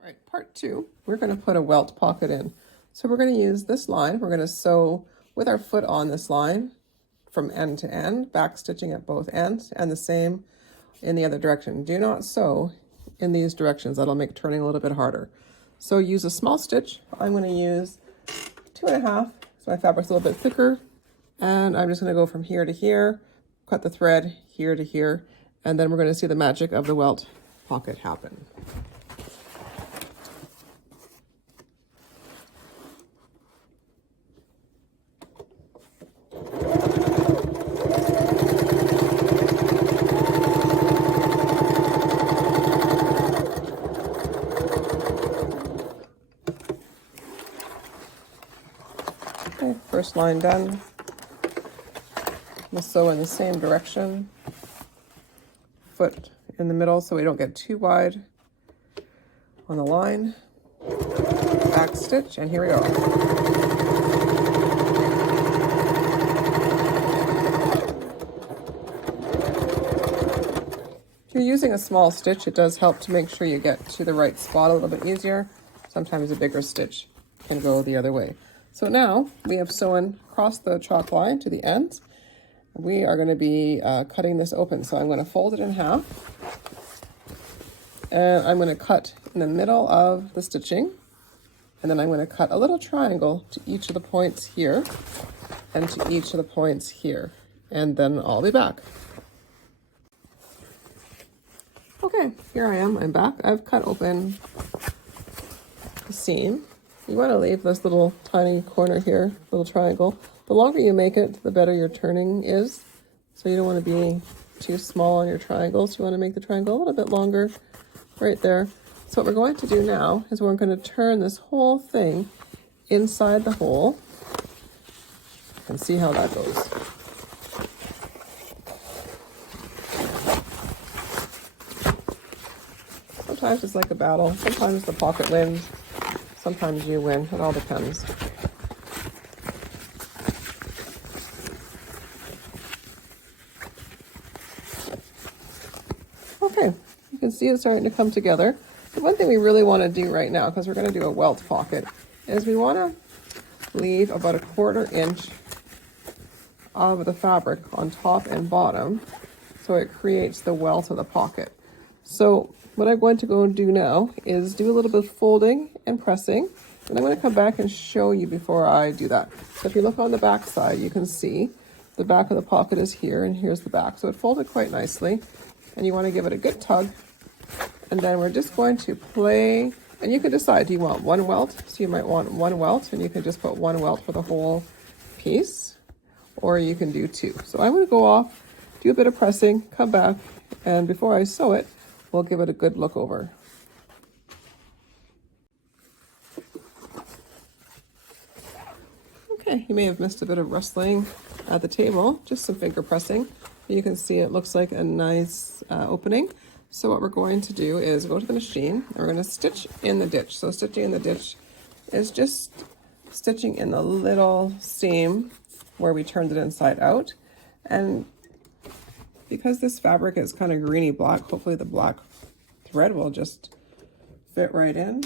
All right, part two, we're going to put a welt pocket in. So we're going to use this line. We're going to sew with our foot on this line from end to end, back stitching at both ends, and the same in the other direction. Do not sew in these directions. That'll make turning a little bit harder. So use a small stitch. I'm going to use 2.5, so my fabric's a little bit thicker. And I'm just going to go from here to here, cut the thread here to here, and then we're going to see the magic of the welt pocket happen. Okay, first line done. We'll sew in the same direction. Foot in the middle so we don't get too wide on the line. Back stitch, and here we go. If you're using a small stitch, it does help to make sure you get to the right spot a little bit easier. Sometimes a bigger stitch can go the other way. So now we have sewn across the chalk line to the ends. We are going to be cutting this open. So I'm going to fold it in half. And I'm going to cut in the middle of the stitching. And then I'm going to cut a little triangle to each of the points here and to each of the points here. And then I'll be back. Okay, here I am. I'm back. I've cut open the seam. You want to leave this little tiny corner here, little triangle. The longer you make it, the better your turning is. So you don't want to be too small on your triangles. You want to make the triangle a little bit longer right there. So what we're going to do now is we're going to turn this whole thing inside the hole and see how that goes. Sometimes it's like a battle. Sometimes the pocket wins. Sometimes you win. It all depends. Okay, you can see it's starting to come together. The one thing we really want to do right now, because we're going to do a welt pocket, is we want to leave about a 1/4 inch of the fabric on top and bottom so it creates the welt of the pocket. So what I'm going to go and do now is do a little bit of folding and pressing, and I'm going to come back and show you before I do that. So if you look on the back side, you can see the back of the pocket is here, and here's the back. So it folded quite nicely, and you want to give it a good tug, and then we're just going to play, and you can decide, do you want one welt? So you might want one welt, and you can just put one welt for the whole piece, or you can do two. So I'm going to go off, do a bit of pressing, come back, and before I sew it, we'll give it a good look over. Okay, you may have missed a bit of rustling at the table, just some finger pressing. You can see it looks like a nice opening. So what we're going to do is go to the machine, and we're going to stitch in the ditch. So stitching in the ditch is just stitching in the little seam where we turned it inside out. And because this fabric is kind of greeny black, hopefully the black thread will just fit right in.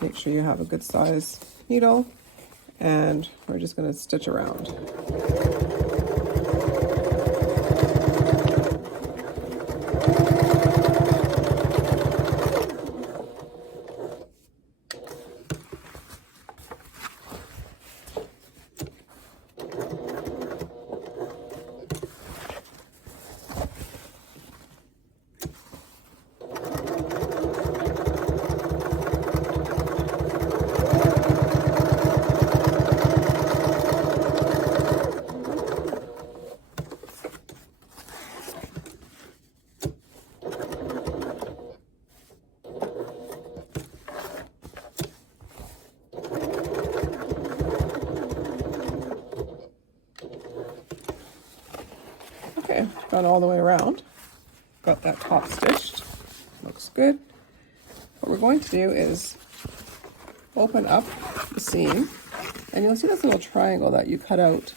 Make sure you have a good size needle, and we're just going to stitch around. Okay, done all the way around. Got that top stitched. Looks good. What we're going to do is open up the seam, and you'll see this little triangle that you cut out.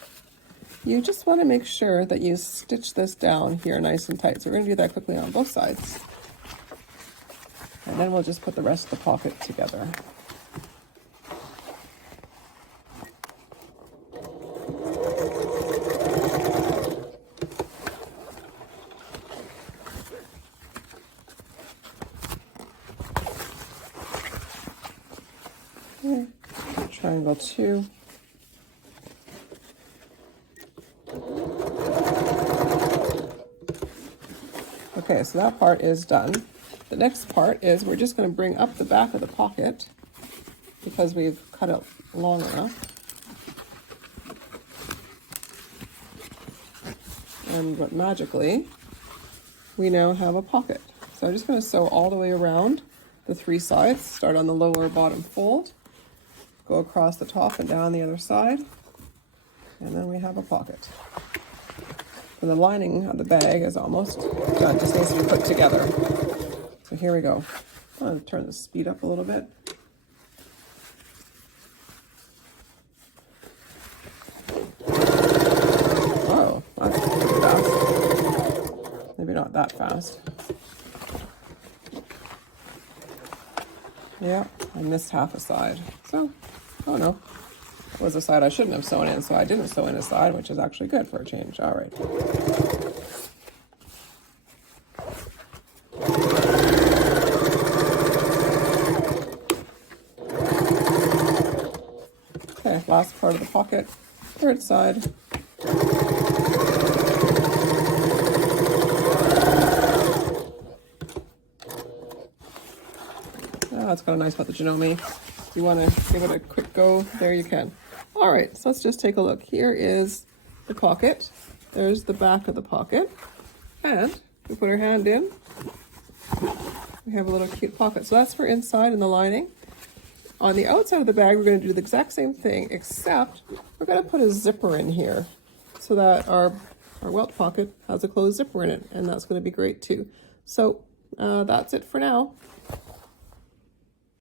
You just want to make sure that you stitch this down here nice and tight. So we're going to do that quickly on both sides. And then we'll just put the rest of the pocket together. Okay. Triangle 2. Okay, so that part is done. The next part is we're just going to bring up the back of the pocket because we've cut it long enough. But magically, we now have a pocket. So I'm just going to sew all the way around the 3 sides. Start on the lower bottom fold, go across the top and down the other side, and then we have a pocket. And the lining of the bag is almost done, just needs to be put together. So here we go. I'm going to turn the speed up a little bit. Oh, that's pretty fast. Maybe not that fast. Yeah, I missed half a side. So, oh no. It was a side I shouldn't have sewn in, so I didn't sew in a side, which is actually good for a change. All right. Okay, last part of the pocket, 3rd side. Oh, it's kind of nice about the Janome. If you want to give it a quick go, there you can. All right, so let's just take a look. Here is the pocket. There's the back of the pocket. And we put our hand in. We have a little cute pocket. So that's for inside and the lining. On the outside of the bag, we're going to do the exact same thing, except we're going to put a zipper in here so that our welt pocket has a closed zipper in it, and that's going to be great too. So that's it for now.